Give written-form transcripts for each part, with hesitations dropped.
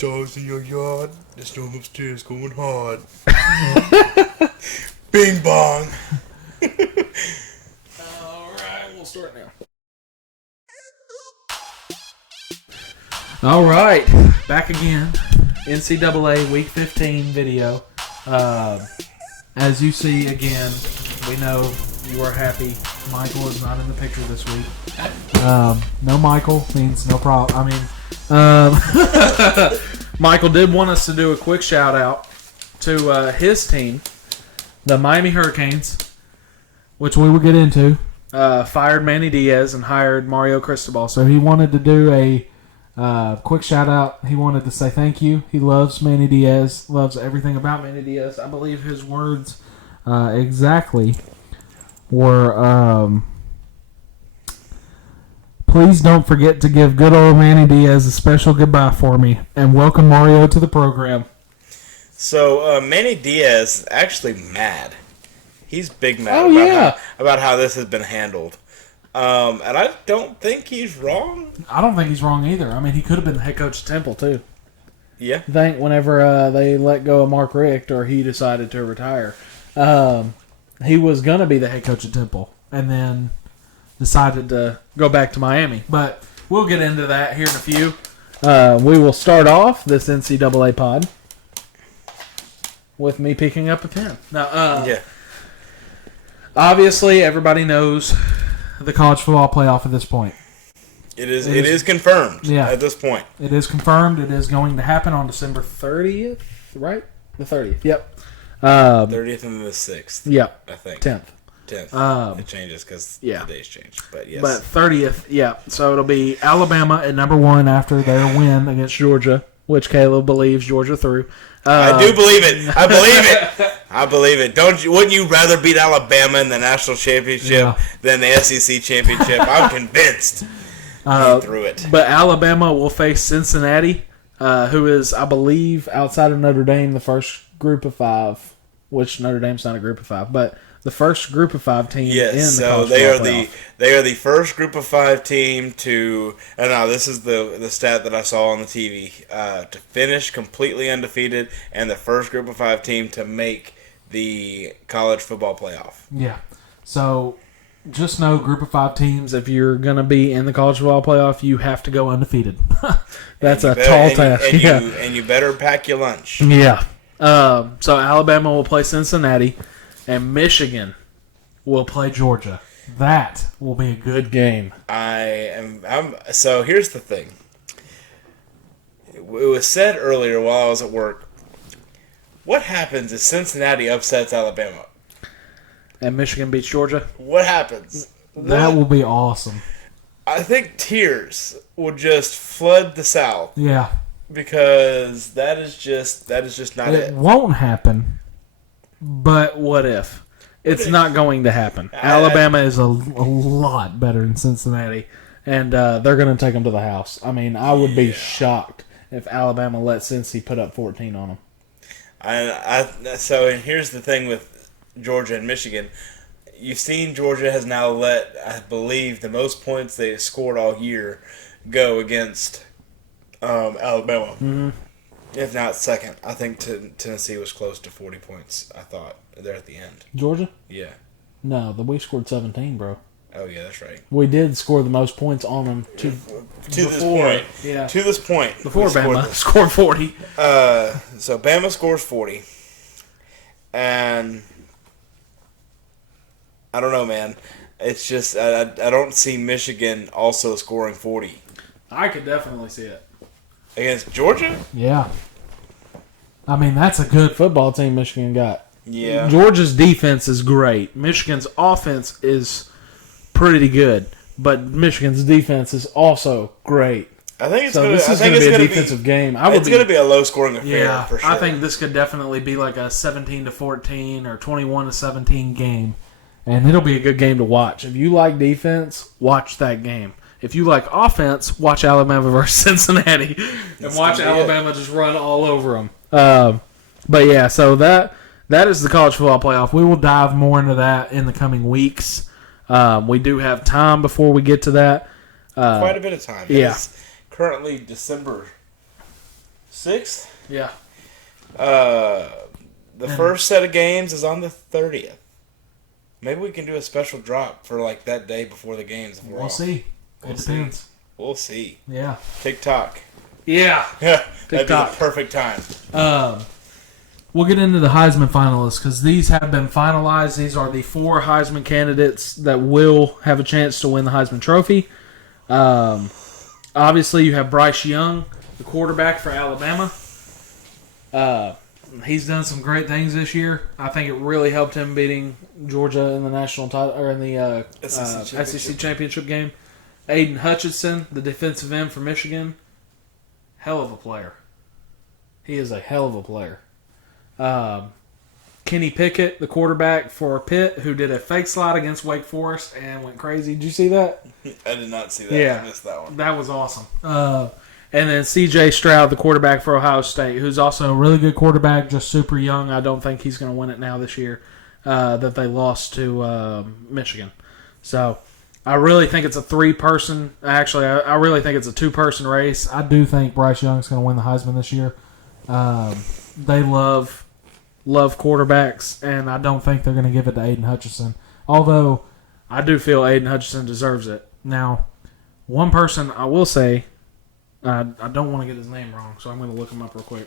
Dogs in your yard. The storm upstairs going hard. Bing bong. Alright, we'll start now. Alright, back again. NCAA Week 15 video. As you see, again, we know you are happy. Michael is not in the picture this week. No Michael means no problem. Michael did want us to do a quick shout out to his team, the Miami Hurricanes, which we will get into. Fired Manny Diaz and hired Mario Cristobal. So he wanted to do a quick shout out. He wanted to say thank you. He loves Manny Diaz, loves everything about Manny Diaz. I believe his words exactly were, please don't forget to give good old Manny Diaz a special goodbye for me, and welcome Mario to the program. So Manny Diaz is actually mad. He's big mad about how this has been handled. And I don't think he's wrong. I don't think he's wrong either. I mean, he could have been the head coach of Temple, too. Yeah. I think whenever they let go of Mark Richt, or he decided to retire, he was going to be the head coach of Temple, and then decided to go back to Miami. But we'll get into that here in a few. We will start off this NCAA pod with me picking up a pen. Now, obviously, everybody knows the college football playoff at this point. It is confirmed at this point. It is confirmed. It is going to happen on December 30th, right? The 30th, yep. 30th and the 6th. Yep. I think. 10th. It changes because the days change. But yes. But 30th, yeah. So it'll be Alabama at number 1 after their win against Georgia, which Caleb believes Georgia through. I do believe it. I believe it. I believe it. Wouldn't you rather beat Alabama in the national championship than the SEC championship? I'm convinced. Through it. But Alabama will face Cincinnati, who is, I believe, outside of Notre Dame, the first group of 5, which Notre Dame's not a group of 5, but the first group of 5 team in the college playoff. They are the first group of 5 team to, and now this is the stat that I saw on the TV, to finish completely undefeated, and the first group of 5 team to make the college football playoff. Yeah. So just know, group of 5 teams, if you're going to be in the college football playoff, you have to go undefeated. That's a tall task. And you better pack your lunch. Yeah. So Alabama will play Cincinnati, and Michigan will play Georgia. That will be a good game. So here's the thing. It was said earlier while I was at work, what happens if Cincinnati upsets Alabama? And Michigan beats Georgia? What happens? That will be awesome. I think tears will just flood the South. Yeah. Because that is just not it. It won't happen. But what if? It's not going to happen. Alabama is a lot better than Cincinnati, and they're going to take them to the house. I mean, I would be shocked if Alabama let Cincy put up 14 on them. So here's the thing with Georgia and Michigan. You've seen Georgia has now let, I believe, the most points they scored all year go against Alabama. Mm-hmm. If not second. I think Tennessee was close to 40 points, I thought, there at the end. Georgia? Yeah. No, we scored 17, bro. Oh, yeah, that's right. We did score the most points on them to this point. Yeah. To this point. Before Bama scored 40. So Bama scores 40. And I don't know, man. It's just, I don't see Michigan also scoring 40. I could definitely see it. Against Georgia? Yeah. I mean, that's a good football team Michigan got. Yeah. Georgia's defense is great. Michigan's offense is pretty good, but Michigan's defense is also great. I think it's going to be a defensive game. It's going to be a low-scoring affair for sure. I think this could definitely be like a 17-14 or 21-17 game, and it'll be a good game to watch. If you like defense, watch that game. If you like offense, watch Alabama versus Cincinnati, and watch Alabama just run all over them. But yeah, so that is the college football playoff. We will dive more into that in the coming weeks. We do have time before we get to that. Quite a bit of time. Yeah. It's currently December 6th. Yeah. The first set of games is on the 30th. Maybe we can do a special drop for like that day before the games. We'll see. It depends. We'll see. Yeah. TikTok. Yeah. That'd be the perfect time. We'll get into the Heisman finalists because these have been finalized. These are the 4 Heisman candidates that will have a chance to win the Heisman Trophy. Obviously, you have Bryce Young, the quarterback for Alabama. He's done some great things this year. I think it really helped him beating Georgia in the national title or in the SEC championship game. Aiden Hutchinson, the defensive end for Michigan, hell of a player. He is a hell of a player. Kenny Pickett, the quarterback for Pitt, who did a fake slide against Wake Forest and went crazy. Did you see that? I did not see that. Yeah, I missed that one. That was awesome. And then C.J. Stroud, the quarterback for Ohio State, who's also a really good quarterback, just super young. I don't think he's going to win it now this year that they lost to Michigan. So I really think it's a 3-person. Actually, I really think it's a 2-person race. I do think Bryce Young's going to win the Heisman this year. They love quarterbacks, and I don't think they're going to give it to Aiden Hutchinson. Although I do feel Aiden Hutchinson deserves it. Now, one person I will say, I don't want to get his name wrong, so I'm going to look him up real quick.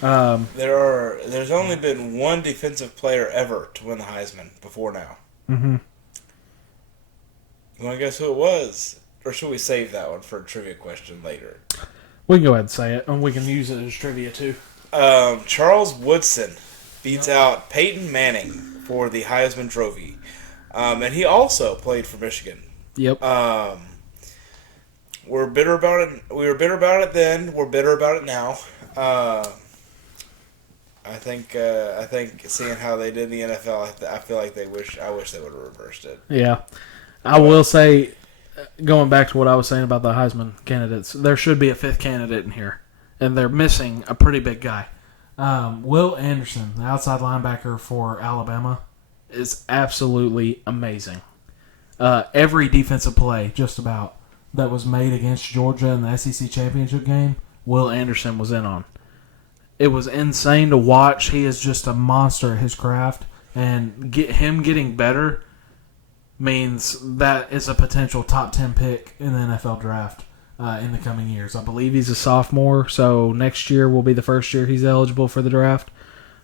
There's only been one defensive player ever to win the Heisman before now. Mm-hmm. You want to guess who it was? Or should we save that one for a trivia question later? We can go ahead and say it, and we can use it as trivia too. Charles Woodson beats out Peyton Manning for the Heisman Trophy. And he also played for Michigan. Yep. We're bitter about it. We were bitter about it then. We're bitter about it now. I think seeing how they did in the NFL, I feel like I wish they would have reversed it. Yeah. I will say, going back to what I was saying about the Heisman candidates, there should be a 5th candidate in here, and they're missing a pretty big guy. Will Anderson, the outside linebacker for Alabama, is absolutely amazing. Every defensive play, just about, that was made against Georgia in the SEC championship game, Will Anderson was in on. It was insane to watch. He is just a monster at his craft, and him getting better means that is a potential top 10 pick in the NFL draft in the coming years. I believe he's a sophomore, so next year will be the first year he's eligible for the draft.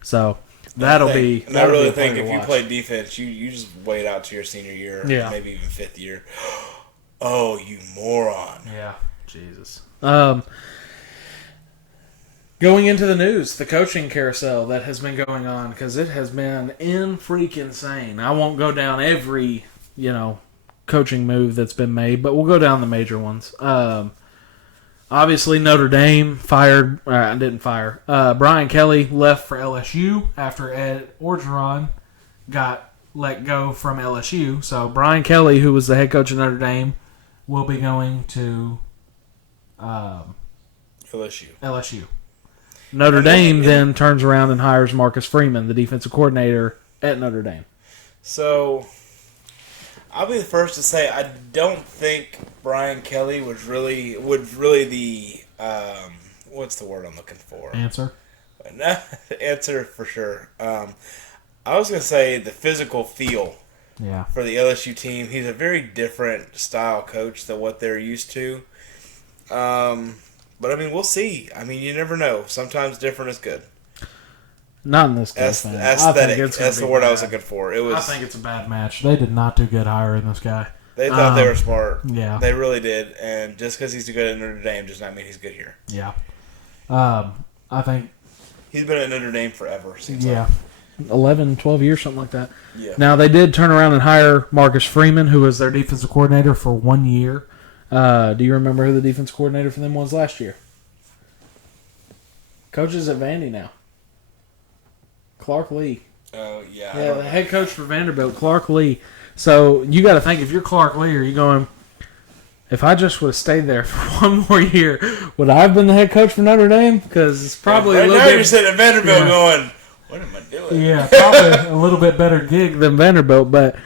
So that'll be. And I really think if you play defense, you just wait out to your senior year, maybe even 5th year. Oh, you moron! Yeah, Jesus. Going into the news, the coaching carousel that has been going on, because it has been insane. I won't go down every coaching move that's been made, but we'll go down the major ones. Obviously, Notre Dame didn't fire. Brian Kelly left for LSU after Ed Orgeron got let go from LSU. So Brian Kelly, who was the head coach of Notre Dame, will be going to LSU. Notre Dame then turns around and hires Marcus Freeman, the defensive coordinator at Notre Dame. So I'll be the first to say I don't think Brian Kelly would really the what's the word I'm looking for? Answer for sure. I was gonna say the physical feel. Yeah. For the LSU team, he's a very different style coach than what they're used to. But I mean, we'll see. I mean, you never know. Sometimes different is good. Not in this case. Aesthetic. That's the word I was looking for. I think it's a bad match. They did not do good hiring this guy. They thought they were smart. Yeah. They really did. And just because he's good at Notre Dame does not mean he's good here. Yeah. I think he's been at Notre Dame forever. Yeah. 11, 12 years, something like that. Yeah. Now, they did turn around and hire Marcus Freeman, who was their defensive coordinator for 1 year. Do you remember who the defense coordinator for them was last year? Coaches at Vandy now. Clark Lee. Oh, yeah. Yeah, the head coach for Vanderbilt, Clark Lee. So you got to think, if you're Clark Lee, are you going, if I just would have stayed there for 1 more year, would I have been the head coach for Notre Dame? Because it's probably a little bit. Now you're sitting at Vanderbilt going, what am I doing? Yeah, probably a little bit better gig than Vanderbilt, but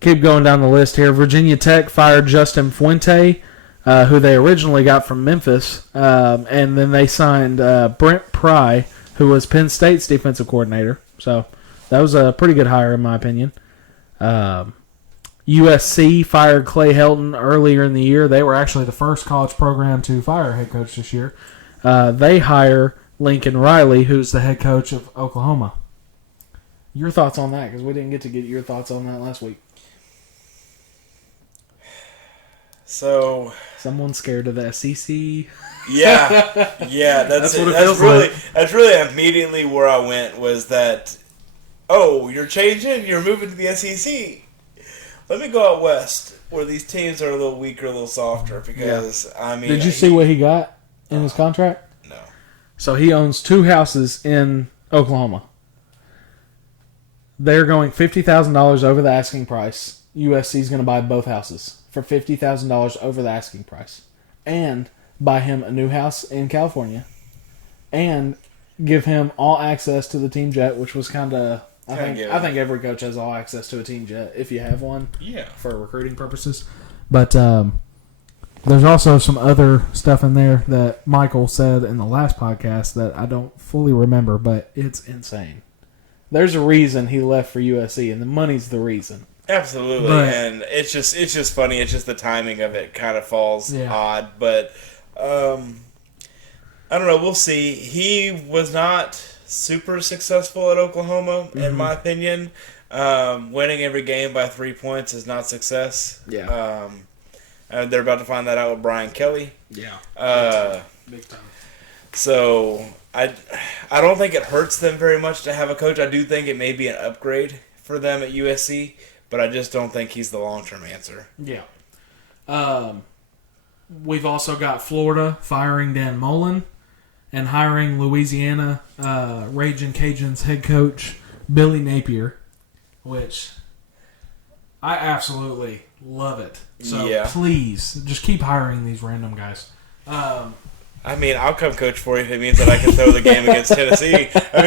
keep going down the list here. Virginia Tech fired Justin Fuente. who they originally got from Memphis, and then they signed Brent Pry, who was Penn State's defensive coordinator. So that was a pretty good hire, in my opinion. USC fired Clay Helton earlier in the year. They were actually the first college program to fire a head coach this year. They hire Lincoln Riley, who's the head coach of Oklahoma. Your thoughts on that? Because we didn't get to get your thoughts on that last week. So someone's scared of the SEC. Yeah, that's what it that's feels really like. that's really immediately where I went was that. Oh, you're changing. You're moving to the SEC. Let me go out west where these teams are a little weaker, a little softer. Because I mean, Did you see what he got in his contract? No. So he owns 2 houses in Oklahoma. They're going $50,000 over the asking price. USC's going to buy both houses for $50,000 over the asking price, and buy him a new house in California, and give him all access to the team jet, which was kind of. I think every coach has all access to a team jet if you have one. Yeah. For recruiting purposes, but there's also some other stuff in there that Michael said in the last podcast that I don't fully remember, but it's insane. There's a reason he left for USC, and the money's the reason. Absolutely, and it's just funny. It's just the timing of it kind of falls odd, but I don't know. We'll see. He was not super successful at Oklahoma, in my opinion. Winning every game by 3 points is not success. Yeah. They're about to find that out with Brian Kelly. Yeah. Big time. So I don't think it hurts them very much to have a coach. I do think it may be an upgrade for them at USC, but I just don't think he's the long-term answer. Yeah. We've also got Florida firing Dan Mullen and hiring Louisiana Ragin' Cajuns head coach Billy Napier, which I absolutely love it. So please, just keep hiring these random guys. I mean, I'll come coach for you if it means that I can throw the game against Tennessee. I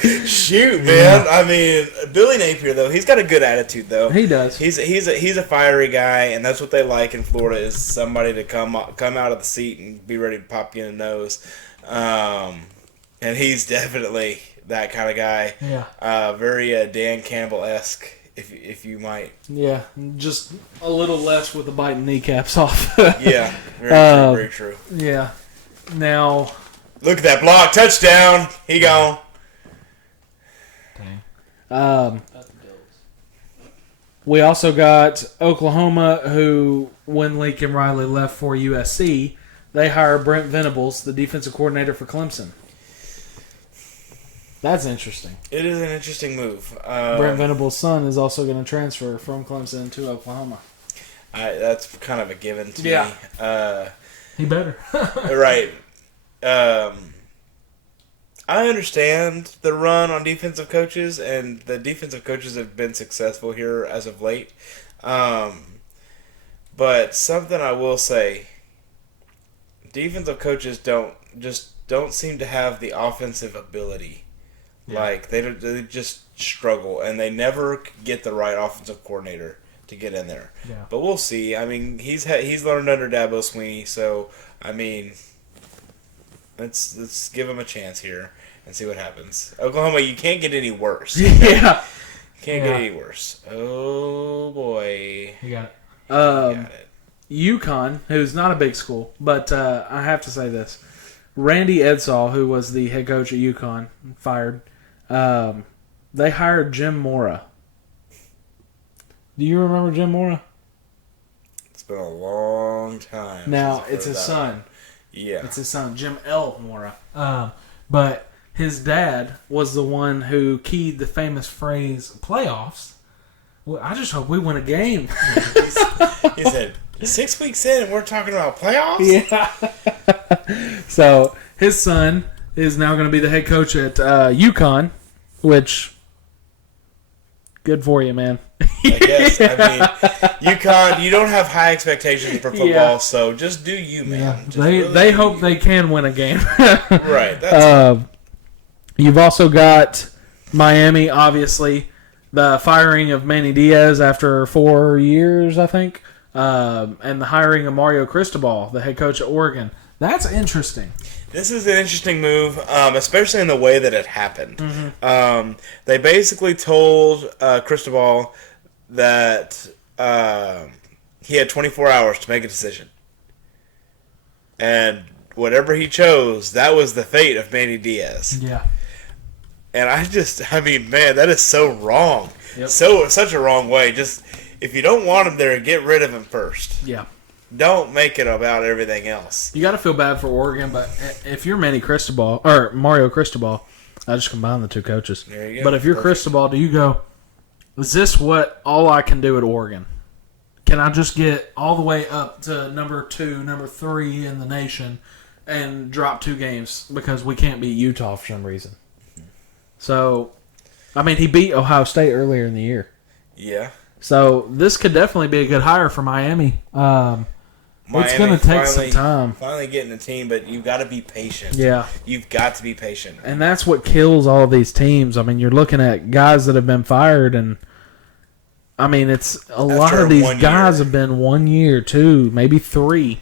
mean, shoot, man. I mean, Billy Napier, though, he's got a good attitude, though. He does. He's a fiery guy, and that's what they like in Florida is somebody to come out of the seat and be ready to pop you in the nose. And he's definitely that kind of guy. Yeah. Very Dan Campbell-esque, if you might. Yeah, just a little less with the biting kneecaps off. Yeah, very true. Yeah. Now, look at that block. Touchdown. He gone. Dang. We also got Oklahoma, who, when Lincoln Riley left for USC, they hired Brent Venables, the defensive coordinator for Clemson. That's interesting. It is an interesting move. Brent Venables' son is also going to transfer from Clemson to Oklahoma. That's kind of a given to me. He better. Right. I understand the run on defensive coaches, and the defensive coaches have been successful here as of late. But something I will say, defensive coaches don't seem to have the offensive ability. Yeah. Like they just struggle, and they never get the right offensive coordinator to get in there. Yeah. But we'll see. I mean, he's learned under Dabo Swinney, so I mean, let's give him a chance here and see what happens. Oklahoma, you can't get any worse. Yeah. Can't get any worse. Oh boy. You got it. Got it. UConn, who's not a big school, but I have to say this. Randy Edsall, who was the head coach at UConn, fired. They hired Jim Mora. Do you remember Jim Mora? It's been a long time. Now, it's his son. Yeah. It's his son, Jim L. Mora. But his dad was the one who keyed the famous phrase, playoffs. Well, I just hope we win a game. He said, 6 weeks in and we're talking about playoffs? Yeah. So, his son is now going to be the head coach at UConn, which, good for you, man. I guess. I mean, UConn, you don't have high expectations for football, so just do you, man. Yeah. They hope they can win a game. Right. That's you've also got Miami, obviously. The firing of Manny Diaz after 4 years, I think. and the hiring of Mario Cristobal, the head coach at Oregon. That's interesting. This is an interesting move, especially in the way that it happened. Mm-hmm. They basically told Cristobal that he had 24 hours to make a decision. And whatever he chose, that was the fate of Manny Diaz. Yeah. And man, that is so wrong. Yep. Such a wrong way. Just, if you don't want him there, get rid of him first. Yeah. Don't make it about everything else. You got to feel bad for Oregon, but if you're Manny Cristobal, or Mario Cristobal, I just combined the two coaches. There you go. But if you're Cristobal, do you go, is this all I can do at Oregon? Can I just get all the way up to number 2, number 3 in the nation and drop 2 games because we can't beat Utah for some reason? So, I mean, he beat Ohio State earlier in the year. Yeah. So, this could definitely be a good hire for Miami. It's going to take some time. Finally getting a team, but you've got to be patient. Yeah. You've got to be patient. And that's what kills all of these teams. I mean, you're looking at guys that have been fired, and I mean, it's a lot of these guys have been 1 year, 2, maybe 3.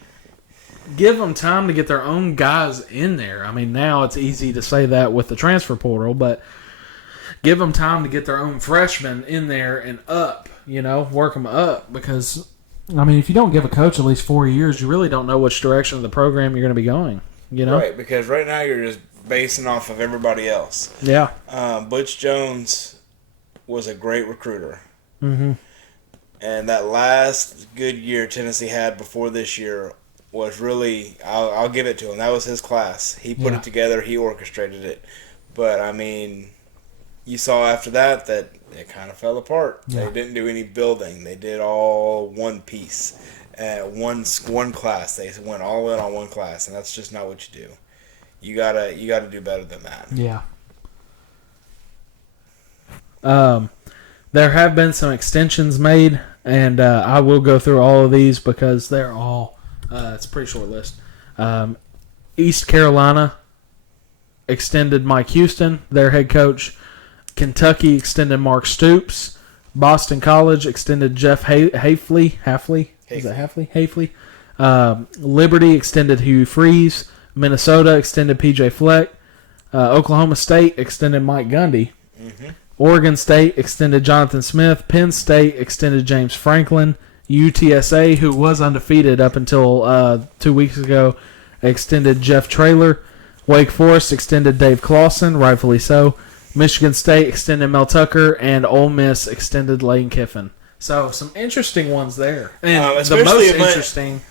Give them time to get their own guys in there. I mean, now it's easy to say that with the transfer portal, but give them time to get their own freshmen in there and up, work them up. Because, I mean, if you don't give a coach at least 4 years, you really don't know which direction of the program you're going to be going, Right, because right now you're just basing off of everybody else. Yeah. Butch Jones was a great recruiter. Mm-hmm. And that last good year Tennessee had before this year was really, I'll give it to him. That was his class. He put it together. He orchestrated it. But, I mean, you saw after that it kind of fell apart. Yeah. They didn't do any building. They did all one piece, one class. They went all in on one class, and that's just not what you do. You gotta do better than that. Yeah. There have been some extensions made, and I will go through all of these because they're all it's a pretty short list. East Carolina extended Mike Houston, their head coach. Kentucky extended Mark Stoops. Boston College extended Jeff Hafley. Is that Hafley? Liberty extended Hugh Freeze. Minnesota extended PJ Fleck. Oklahoma State extended Mike Gundy. Mm-hmm. Oregon State extended Jonathan Smith. Penn State extended James Franklin. UTSA, who was undefeated up until 2 weeks ago, extended Jeff Traylor. Wake Forest extended Dave Clawson, rightfully so. Michigan State extended Mel Tucker, and Ole Miss extended Lane Kiffin. So, some interesting ones there. And the most interesting,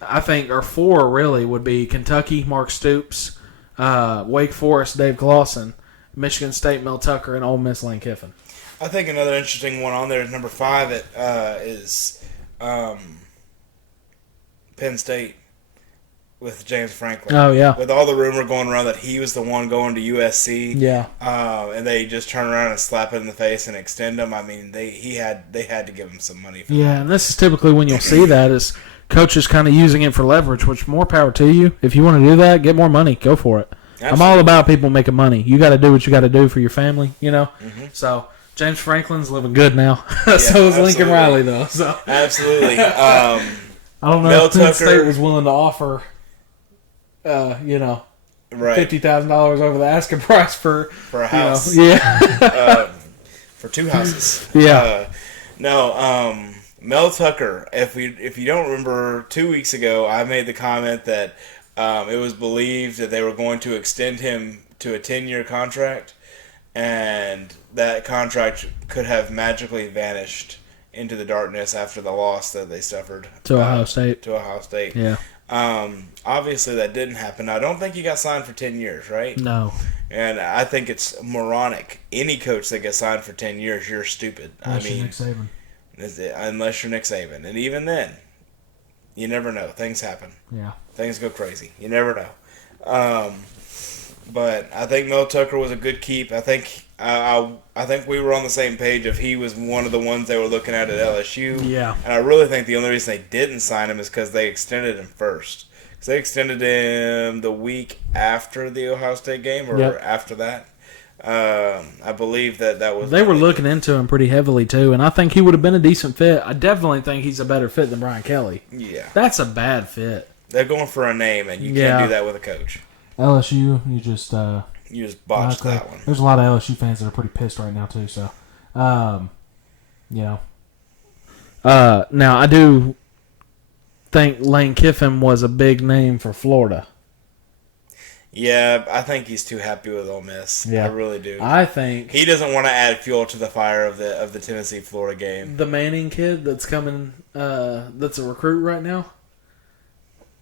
I think, or 4 really, would be Kentucky, Mark Stoops, Wake Forest, Dave Clawson, Michigan State, Mel Tucker, and Ole Miss, Lane Kiffin. I think another interesting one on there is number 5 is Penn State with James Franklin. Oh, yeah. With all the rumor going around that he was the one going to USC. Yeah. And they just turn around and slap it in the face and extend him. I mean, they had to give him some money for that. Yeah, and this is typically when you'll see that is coaches kind of using it for leverage, which more power to you. If you want to do that, get more money. Go for it. Absolutely. I'm all about people making money. You got to do what you got to do for your family, Mm-hmm. So James Franklin's living good now. So is Lincoln Riley, though. So absolutely. I don't know if Penn State was willing to offer, right. $50,000 over the asking price for a house. For 2 houses. Yeah. Mel Tucker. If you don't remember, 2 weeks ago, I made the comment that it was believed that they were going to extend him to a 10-year contract, and that contract could have magically vanished into the darkness after the loss that they suffered to Ohio State. Yeah. Obviously, that didn't happen. I don't think he got signed for 10 years, right? No. And I think it's moronic. Any coach that gets signed for 10 years, you're stupid. Unless you're Nick Saban. Unless you're Nick Saban. And even then, you never know. Things happen. Yeah. Things go crazy. You never know. But I think Mel Tucker was a good keep. I think we were on the same page if he was one of the ones they were looking at LSU. Yeah. And I really think the only reason they didn't sign him is because they extended him first. Because they extended him the week after the Ohio State game or after that. I believe that was. They were looking into him pretty heavily too, and I think he would have been a decent fit. I definitely think he's a better fit than Brian Kelly. Yeah, that's a bad fit. They're going for a name, and you can't do that with a coach. LSU, you just botched that one. There's a lot of LSU fans that are pretty pissed right now too. So, now I do think Lane Kiffin was a big name for Florida. Yeah, I think he's too happy with Ole Miss. Yeah. I really do. I think he doesn't want to add fuel to the fire of the Tennessee-Florida game. The Manning kid that's coming, that's a recruit right now.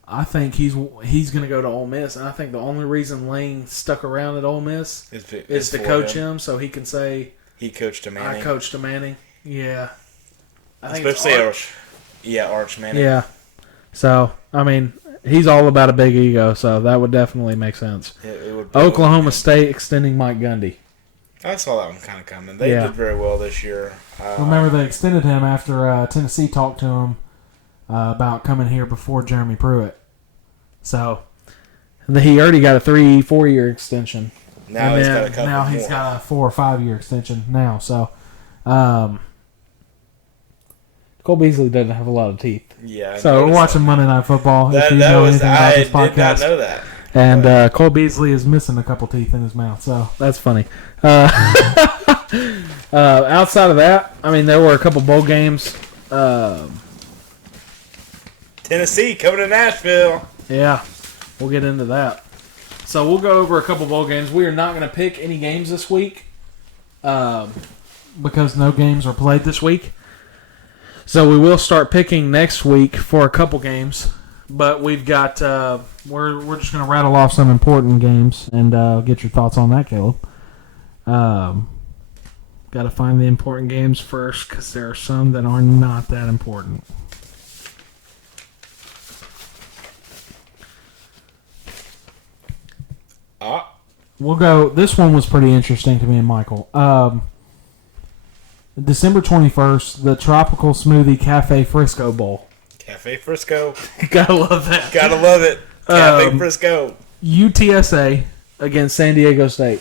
I think he's going to go to Ole Miss, and I think the only reason Lane stuck around at Ole Miss is to coach him, so he can say he coached a Manning. I coached a Manning. Yeah, especially Arch Manning. Yeah, so I mean. He's all about a big ego, so that would definitely make sense. It would Oklahoma State extending Mike Gundy. I saw that one kind of coming. They did very well this year. Remember, they extended him after Tennessee talked to him about coming here before Jeremy Pruitt. So he already got a 3-4 year extension. Now he's got a couple Now he's got a 4 or 5 year extension now. So Cole Beasley doesn't have a lot of teeth. Yeah. So we're watching Monday Night Football. I did not know that. And Cole Beasley is missing a couple teeth in his mouth, so that's funny. Outside of that, I mean, there were a couple bowl games. Tennessee coming to Nashville. Yeah, we'll get into that. So we'll go over a couple bowl games. We are not going to pick any games this week because no games are played this week. So we will start picking next week for a couple games, but we've got we're just going to rattle off some important games and get your thoughts on that, Caleb. Got to find the important games first because there are some that are not that important. We'll go. This one was pretty interesting to me and Michael. December 21st, the Tropical Smoothie Cafe Frisco Bowl. Cafe Frisco. Gotta love that. Gotta love it. Cafe Frisco. UTSA against San Diego State.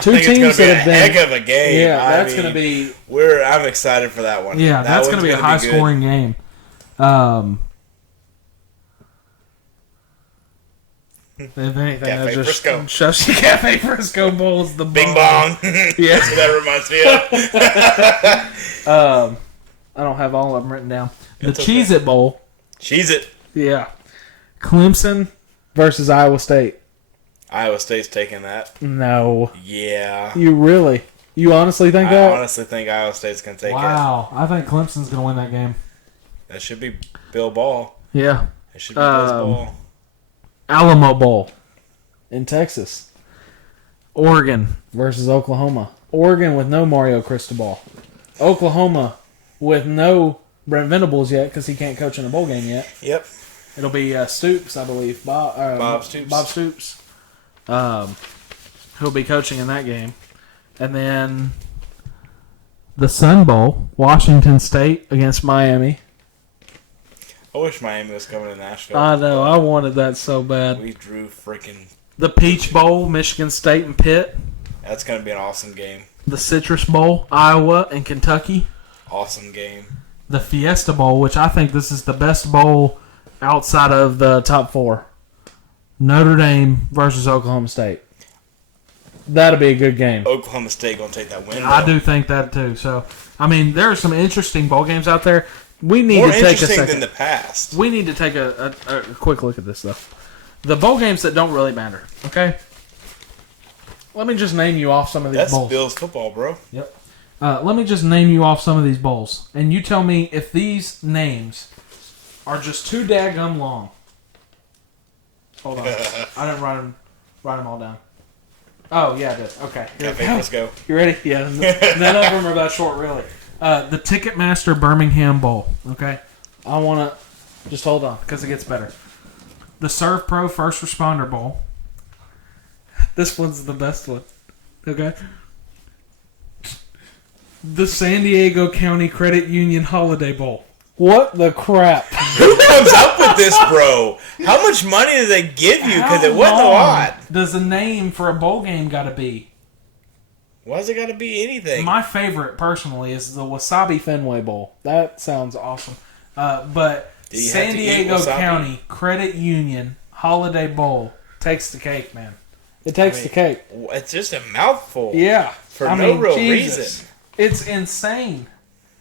Two teams that have been heck of a game. Yeah, that's going to be. I'm excited for that one. Yeah, that's going to be a high-scoring game. If anything, Cafe Frisco. Just Cafe Frisco Bowl is the Bing Bong. Yeah, that reminds me of. I don't have all of them written down. The Cheez-It Bowl. Cheez-It. Yeah. Clemson versus Iowa State. Iowa State's taking that. No. Yeah. You honestly think that? I honestly think Iowa State's going to take it. Wow. I think Clemson's going to win that game. That should be Bill Ball. Yeah. It should be Bill's Ball. Alamo Bowl in Texas. Oregon versus Oklahoma. Oregon with no Mario Cristobal. Oklahoma with no Brent Venables yet because he can't coach in a bowl game yet. Yep. It'll be Stoops, I believe. Bob Stoops. Bob Stoops. Who'll be coaching in that game. And then the Sun Bowl, Washington State against Miami. I wish Miami was coming to Nashville. I know. I wanted that so bad. We drew freaking... The Peach Bowl, Michigan State and Pitt. That's going to be an awesome game. The Citrus Bowl, Iowa and Kentucky. Awesome game. The Fiesta Bowl, which I think this is the best bowl outside of the top four. Notre Dame versus Oklahoma State. That'll be a good game. Oklahoma State going to take that win, though. I do think that, too. So, I mean, there are some interesting bowl games out there. We need to take a second. More interesting than the past. We need to take a quick look at this, though. The bowl games that don't really matter, okay? Let me just name you off some of these bowls. That's Bill's football, bro. Yep. Let me just name you off some of these bowls. And you tell me if these names are just too daggum long. Hold on. I didn't write them all down. Oh, yeah, I did. Okay. Let's go. You ready? Yeah. None of them are that short, really. The Ticketmaster Birmingham Bowl. Okay. I want to... Just hold on, because it gets better. The Serve Pro First Responder Bowl. This one's the best one. Okay. The San Diego County Credit Union Holiday Bowl. What the crap? Who comes up with this, bro? How much money do they give you? Because it wasn't a lot. Does a name for a bowl game got to be? Why's it got to be anything? My favorite, personally, is the Wasabi Fenway Bowl. That sounds awesome. But San Diego County Credit Union Holiday Bowl takes the cake, man. It takes the cake. It's just a mouthful. Yeah. For no real reason. It's insane.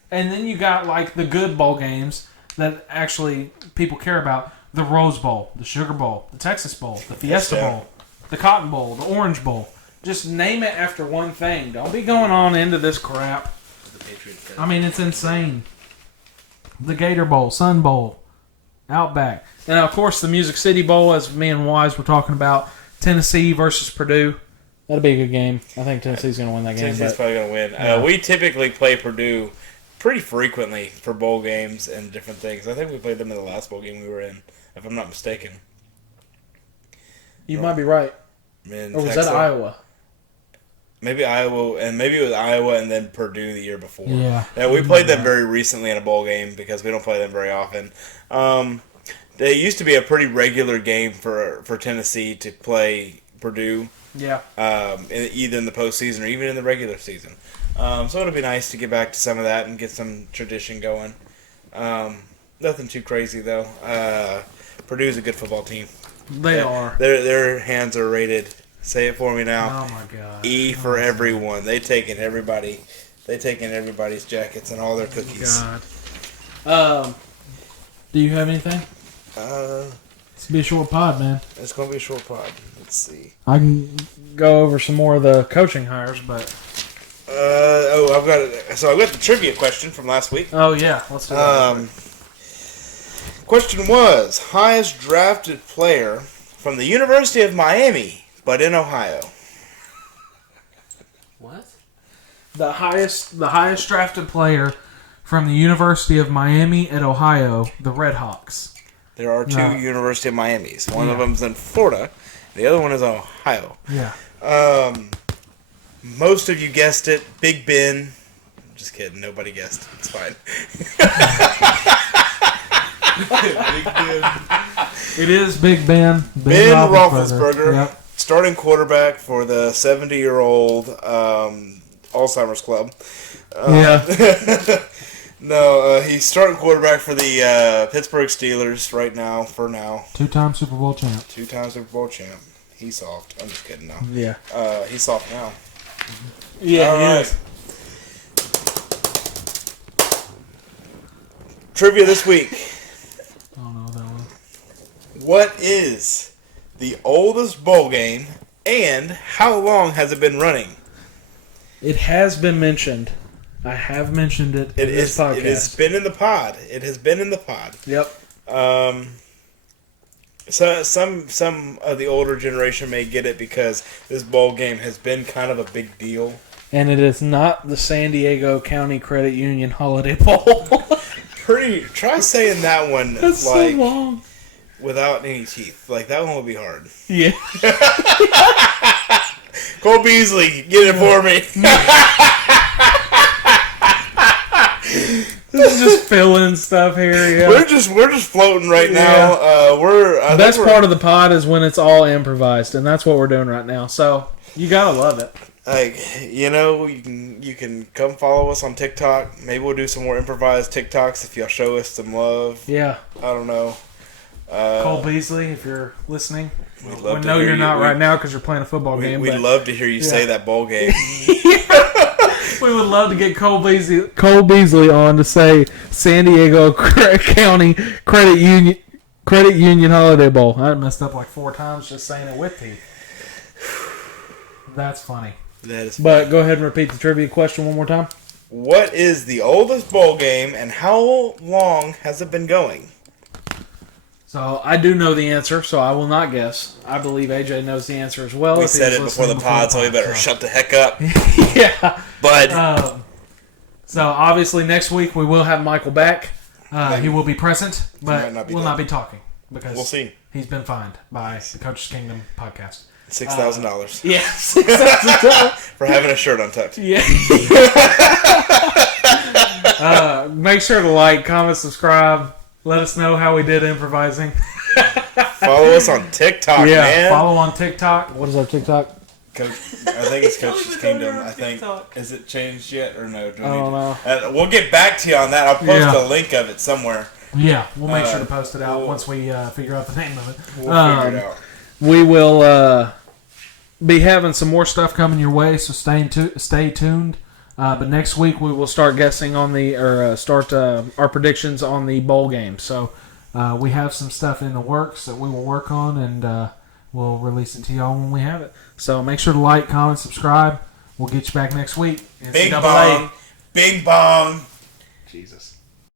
And then you got, like, the good bowl games that actually people care about. The Rose Bowl, the Sugar Bowl, the Texas Bowl, the Fiesta Bowl, the Cotton Bowl, the Orange Bowl. Just name it after one thing. Don't be going on into this crap. I mean, it's insane. The Gator Bowl, Sun Bowl, Outback. And, of course, the Music City Bowl, as me and Wise were talking about. Tennessee versus Purdue. That'll be a good game. I think Tennessee's going to win that game. Tennessee's probably going to win. Yeah. We typically play Purdue pretty frequently for bowl games and different things. I think we played them in the last bowl game we were in, if I'm not mistaken. You might be right. Or was that Iowa? Maybe Iowa, and maybe it was Iowa and then Purdue the year before. Yeah. We played them very recently in a bowl game because we don't play them very often. They used to be a pretty regular game for Tennessee to play Purdue. Yeah. Either in the postseason or even in the regular season. So it'll be nice to get back to some of that and get some tradition going. Nothing too crazy though. Purdue's a good football team. They are. Their hands are rated. Say it for me now. Oh my God. E for everyone. They taking everybody's jackets and all their cookies. God. Do you have anything? It's gonna be a short pod, man. It's gonna be a short pod. Let's see. I can go over some more of the coaching hires, but I've got the trivia question from last week. Oh yeah, let's do that. Question was highest drafted player from the University of Miami, but in Ohio. What? The highest drafted player from the University of Miami at Ohio, the Red Hawks. There are two University of Miamis. One of them's in Florida. The other one is in Ohio. Yeah. Most of you guessed it. Big Ben. Just kidding. Nobody guessed. It's fine. Big Ben. It is Big Ben. Ben Roethlisberger. Yep. Starting quarterback for the 70-year-old Alzheimer's Club. No, he's starting quarterback for the Pittsburgh Steelers right now, for now. Two-time Super Bowl champ. He's soft. I'm just kidding now. Yeah. He's soft now. Yeah, all he right. is. Trivia this week. Oh, no, that one. What is the oldest bowl game, and how long has it been running? It has been mentioned. I have mentioned it in this podcast. It has been in the pod. Yep. So some of the older generation may get it because this bowl game has been kind of a big deal. And it is not the San Diego County Credit Union Holiday Bowl. Try saying that one. That's like, so long. Without any teeth. Like, that one would be hard. Yeah. Cole Beasley, get it for me. This is just filling stuff here. Yeah. We're just floating right now. The best part of the pod is when it's all improvised, and that's what we're doing right now. So you gotta love it. Like, you can come follow us on TikTok. Maybe we'll do some more improvised TikToks if y'all show us some love. Yeah. I don't know. Cole Beasley, if you're listening, we to know hear you're not you. right now because you're playing a football game. We'd love to hear you say that bowl game. We would love to get Cole Beasley on to say San Diego County Credit Union Holiday Bowl. I messed up like 4 times just saying it with you. That's funny. That is funny. But go ahead and repeat the trivia question one more time. What is the oldest bowl game, and how long has it been going? So I do know the answer, so I will not guess. I believe AJ knows the answer as well. We said it before the pod, so we better shut the heck up. Yeah. But so obviously next week we will have Michael back. He will be present, but will not be talking because we'll see. He's been fined by the Coach's Kingdom podcast. $6,000. Yeah, $6,000 for having a shirt untucked. Yeah. Make sure to like, comment, subscribe. Let us know how we did improvising. Follow us on TikTok, man. Follow on TikTok. What is our TikTok? Coach, I think it's Tell me Coach's the Kingdom. owner of I think. TikTok. Is it changed yet or no? I don't know. We'll get back to you on that. I'll post a link of it somewhere. Yeah, we'll make sure to post it out once we figure out the name of it. We'll figure it out. We will be having some more stuff coming your way, so stay tuned. But next week we will start guessing on start our predictions on the bowl game. So we have some stuff in the works that we will work on, and we'll release it to y'all when we have it. So make sure to like, comment, subscribe. We'll get you back next week. Bing NCAA. bong. Bing bong. Jesus.